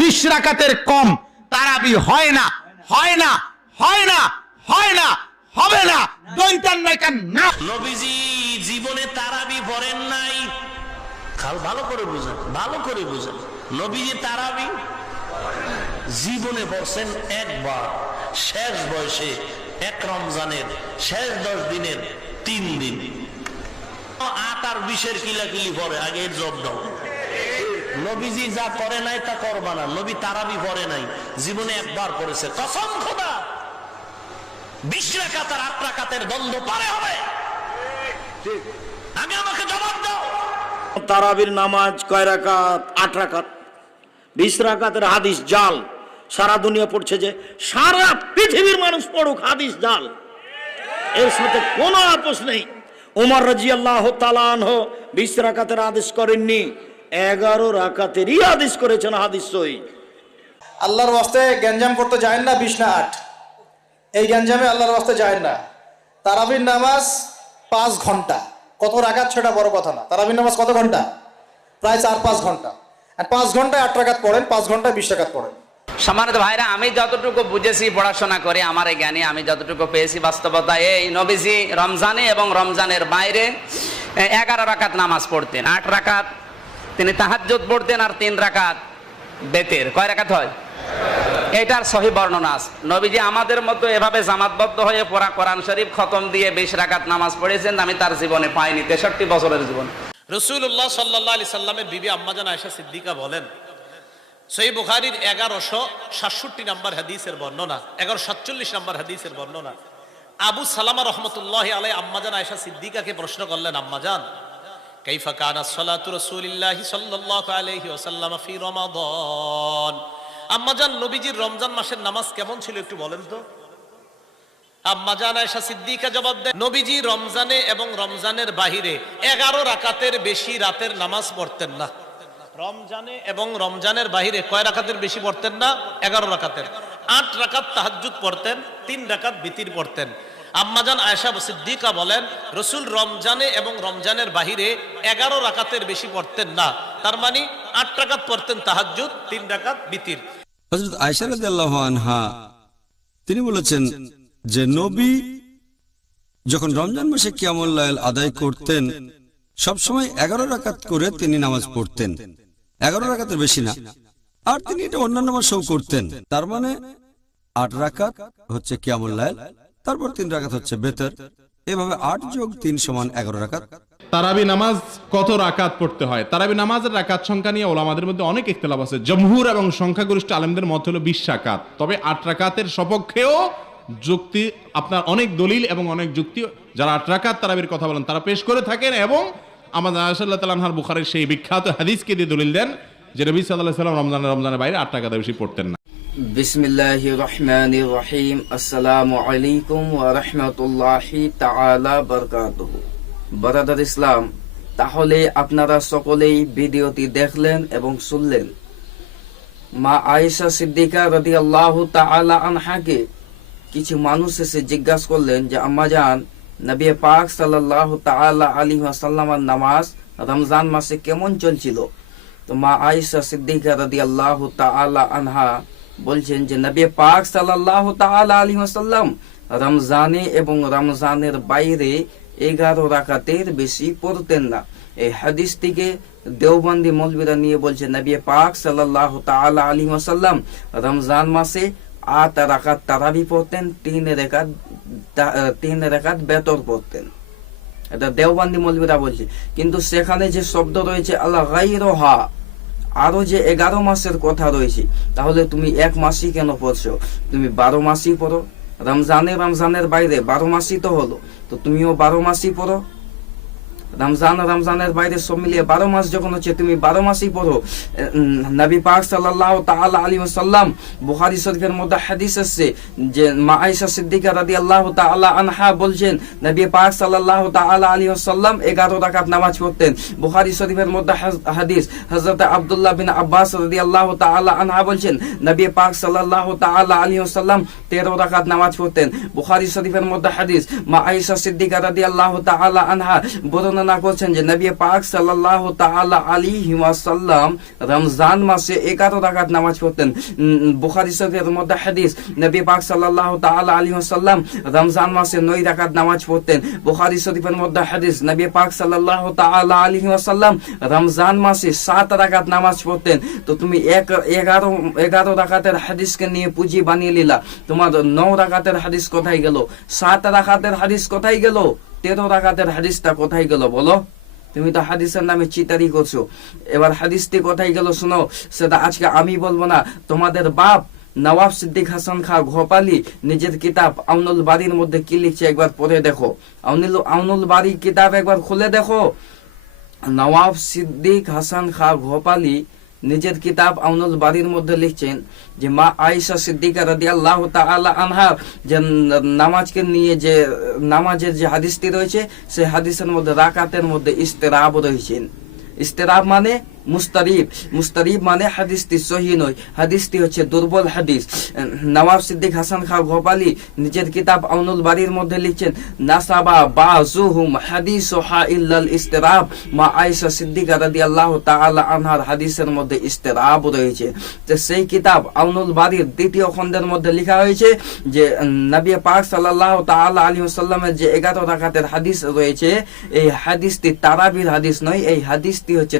20 রাকাতের কম তারাবি হয় না, হয় না, হয় না, হয় না, হবে না। দৈন্তান নাইকান না। নবীজি জীবনে তারাবি পড়েন নাই। ভালো করে বুঝেন, ভালো করে বুঝেন। নবীজি তারাবি জীবনে পড়ছেন একবার, শেষ বয়সে, এক রমজানের শেষ 10 দিনের 3 দিন। 8 আর 20 কিলাকিলি পরে আগের জব দাও। নবীজি যা করে নাই তা করবা না। নবী তারাবি পড়ে নাই, জীবনে একবার পড়েছে। কসম খোদা 20 রাকাত আর 8 রাকাতের দ্বন্দ্ব পারে হবে। আমি আমাকে জবাব দাও। তারাবির নামাজ কয় রাকাত? 8 রাকাত। 20 রাকাতের হাদিস জাল। সারা দুনিয়া পড়ছে, যে সারা পৃথিবীর মানুষ পড়ুক, হাদিস জাল, এর সাথে কোনো আপোষ নেই। ওমর রাদিয়াল্লাহু তাআলা আনহু 20 রাকাতের আদেশ করেননি, 11 রাকাতেরই আদেশ করেছেন, হাদিস সহিহ। আল্লাহর ওয়াস্তে গ্যাঞ্জাম করতে যায় না 20 না 8, এই গ্যাঞ্জামে আল্লাহর ওয়াস্তে যায় না। তারাবির নামাজ 5 ঘন্টা। কত রাকাত সেটা বড় কথা না। তারাবির নামাজ কত ঘন্টা? প্রায় 4-5 ঘন্টা। আর 5 ঘন্টায় 8 রাকাত পড়েন, 5 ঘন্টায় 20 রাকাত পড়েন। সম্মানিত ভাইরা, আমি যতটুকু বুঝেছি পড়াশোনা করে, আমার এই জ্ঞানে আমি যতটুকু পেয়েছি, বাস্তবতা এই নবীজি রমজানে এবং রমজানের বাইরে 11 রাকাত নামাজ পড়তেন। 8 রাকাত তিনি তাহাজ্জুদ পড়তেন, আর 3 রাকাত বেতের। কয় রাকাত হয়? এটার সহি বর্ণনা আছে। নবীজি আমাদের মতো এভাবে জামাতবদ্ধ হয়ে পড়া কোরআন শরীফ খতম দিয়ে 20 রাকাত নামাজ পড়েছেন, আমি তার জীবনে পাইনি, 63 বছরের জীবন। রাসূলুল্লাহ সাল্লাল্লাহু আলাইহি সাল্লামের বিবি আম্মাজান আয়েশা সিদ্দিকা বলেন, সহিহ বুখারীর 1167 নম্বর হাদিসের বর্ণনা, 1147 নম্বর হাদিসের বর্ণনা, আবু সালামা রাহমাতুল্লাহি আলাইহি আম্মাজান আয়েশা সিদ্দিকাকে প্রশ্ন করলেন, আম্মাজান কাইফা কানাত সালাতু রাসূলিল্লাহি সাল্লাল্লাহু আলাইহি ওয়াসাল্লাম ফি রমাদান। আম্মাজান নবীজির রমজান মাসের নামাজ কেমন ছিল একটু বলেন তো। আম্মাজান আয়েশা সিদ্দিকা জবাব দেন, নবীজি রমজানে এবং রমজানের বাহিরে 11 রাকাতের বেশি রাতের নামাজ পড়তেন না। রমজানে এবং রমজানের বাহিরে কয় রাকাতের বেশি পড়তেন না? 11 রাকাতের। 8 রাকাত তাহাজ্জুদ পড়তেন, 3 রাকাত বিতির পড়তেন। আম্মাজান আয়েশা সিদ্দিকা বলেন, রাসূল রমজানে এবং রমজানের বাহিরে 11 রাকাতের বেশি পড়তেন না। তার মানে 8 রাকাত পড়তেন তাহাজ্জুদ, 3 রাকাত বিতির। হযরত আয়েশা রাদিয়াল্লাহু আনহা তিনি বলেছেন যে নবী যখন রমজান মাসে কিয়ামুল লাইল আদায় করতেন, সবসময় 11 রাকাত করে তিনি নামাজ পড়তেন, 11 রাকাতের বেশি না। আর তিনি এটা অন্যান্য মাসেও করতেন। তার মানে 8 রাকাত হচ্ছে কিয়ামুল লাইল, তারপর 3 রাকাত হচ্ছে বেতর। এভাবে 8 যোগ 3 সমান 11 রাকাত। তারাবি নামাজ কত রাকাত পড়তে হয়? তারাবি নামাজের রাকাত সংখ্যা নিয়ে ওলামাদের মধ্যে অনেক ইখতিলাফ আছে। জমহুর এবং সংখ্যাগরিষ্ঠ আলেমদের মত হলো 20 রাকাত। তবে 8 রাকাতের সপক্ষেও যুক্তি, আপনার অনেক দলিল এবং অনেক যুক্তি যারা 8 রাকাত তারাবির কথা বলেন তারা পেশ করে থাকেন, এবং আমাদের আয়েশা রাদিয়াল্লাহু তাআলা বুখারীর সেই বিখ্যাত হাদিসকে দিয়ে দলিল দেন যে নবী সাল্লাল্লাহু আলাইহি ওয়াসাল্লাম রমজানের বাইরে 8 রাকাতের বেশি পড়তেন না। বিসমিল্লাহির রহমানির রহিম। আসসালামু আলাইকুম ওয়া রাহমাতুল্লাহি তাআলা বারাকাতুহু। ব্রাদার ইসলাম, তাহলে আপনারা সকলেই ভিডিওটি দেখলেন এবং শুনলেন। মা আয়েশা সিদ্দিকা রাদিয়াল্লাহু তাআলা আনহাকে কিছু মানুষ এসে জিজ্ঞাসা করলেন যে আম্মাজান, নবী পাক সাল্লাল্লাহু তাআলা আলাইহি ওয়াসাল্লামের নামাজ রমজান মাসে কেমন চলছিল? তো মা আয়েশা সিদ্দিকা রাদিয়াল্লাহু তাআলা আনহা বলছেন যে নবী পাক সাল্লাল্লাহু তাআলা আলাইহি ওয়াসাল্লাম রমজানে এবং রমজানের বাইরে 11 রাকাতের বেশি পড়তেন না। এই হাদিসটিকে দেওবন্দি মৌলবীরা নিয়ে বলছে নবী পাক সাল্লাল্লাহু তাআলা আলাইহি ওয়াসাল্লাম রমজান মাসে 8 রাকাত তারাবি পড়তেন, 3 রাকাত বেতর পড়তেন। এটা দেওবন্দি মৌলবীরা বলছে। কিন্তু সেখানে যে শব্দ রয়েছে আলা গায়রহা, আরো যে 11 মাসের কথা রয়েছে, তাহলে তুমি 1 মাসই কেন পড়ছো? তুমি 12 মাসই পড়ো। রমজানের বাইরে 12 মাসই তো হলো, তো তুমিও 12 মাসই পড়ো। রমজানের বাইরে সব মিলিয়ে 12 মাস যখন হচ্ছে, তুমি 12 মাসই পড়ো। নবী পাক সাল্লাল্লাহু তাআলা আলাইহি ওয়াসাল্লাম বুখারী শরীফের মধ্যে হাদিস আছে যে মা আয়েশা সিদ্দিকা রাদিয়াল্লাহু তাআলা আনহা বলছেন নবী পাক সাল্লাল্লাহু তাআলা আলাইহি ওয়াসাল্লাম 11 রাকাত নামাজ পড়তেন। বুখারী শরীফের মধ্যে হাদিস, হযরত আব্দুল্লাহ বিন আব্বাস রাদিয়াল্লাহু তাআলা আনহা বলছেন নবী পাক সাল্লাল্লাহু তাআলা আলাইহি ওয়াসাল্লাম 13 রাকাত নামাজ পড়তেন। বুখারী শরীফের মধ্যে হাদিস, মা আয়েশা সিদ্দিকা রাদিয়াল্লাহু তাআলা আনহা বর্ণনা বর্ণনা করছেন যে নবী পাক সাল্লাল্লাহু তাআলা আলাইহি ওয়াসাল্লাম রমজান মাসে 11 রাকাত নামাজ পড়তেন। বুখারী শরীফের মধ্যে হাদিস, নবী পাক সাল্লাল্লাহু তাআলা আলাইহি ওয়াসাল্লাম রমজান মাসে 9 রাকাত নামাজ পড়তেন। বুখারী শরীফের মধ্যে হাদিস, নবী পাক সাল্লাল্লাহু তাআলা আলাইহি ওয়াসাল্লাম রমজান মাসে 7 রাকাত নামাজ পড়তেন। তো তুমি 11 রাকাতের হাদিসকে নিয়ে পুঁজি বানিয়ে নিলা, তোমার 9 রাকাতের হাদিস কোথায় গেল? 7 রাকাতের হাদিস কোথায় গেল? 13 রাকাতের হাদিসটা কোথায় গেল বলো? তুমি তো হাদিসের নামে চিতারি করছো। এবার হাদিসটি কোথায় গেল শুনো, সেটা আজকে আমি বলবো না, তোমাদের বাপ নওয়াব সিদ্দিক হাসান খাঁ ঘোপালি নিজের কিতাব আউনুল বারীর মধ্যে কি লিখছে একবার পড়ে দেখো। আউনুল বারী কিতাব একবার খুলে দেখো। নওয়াব সিদ্দিক হাসান খাঁ ঘোপালি নিজের কিতাব আউনুল বারীর মধ্যে লিখছেন যে মা আয়েশা সিদ্দিকা রাদিয়াল্লাহু তাআলা আনহা যে নামাজকে নিয়ে যে নামাজের যে হাদিসটি রয়েছে, সেই হাদিসের মধ্যে রাকাতের মধ্যে ইস্তেরাব রয়েছে। ইস্তেরাব মানে মুস্তারিব মানে হাদিসটি সহিহ নয়, হাদিসটি হচ্ছে দুর্বল হাদিস। নওয়াব সিদ্দিক হাসান খাঁ ঘোপালি নিজের কিতাব আউনুল বারীর মধ্যে লিখছেন নাসাবা বাযুহুম হাদিসুহা ইল্লাল ইস্তেরাব, মা আয়েশা সিদ্দিকা রাদিয়াল্লাহু তাআলা আনহার হাদিসের মধ্যে ইস্তেরাব রয়েছে। তো সেই কিতাব আউনুল বারীর 2য় খণ্ডের মধ্যে লেখা হয়েছে যে নবী পাক সাল্লাল্লাহু তাআলা আলাইহি ওয়াসাল্লামের যে 11 রাকাতের হাদিস রয়েছে, এই হাদিসটি তারাবির হাদিস নয়, এই হাদিসটি হচ্ছে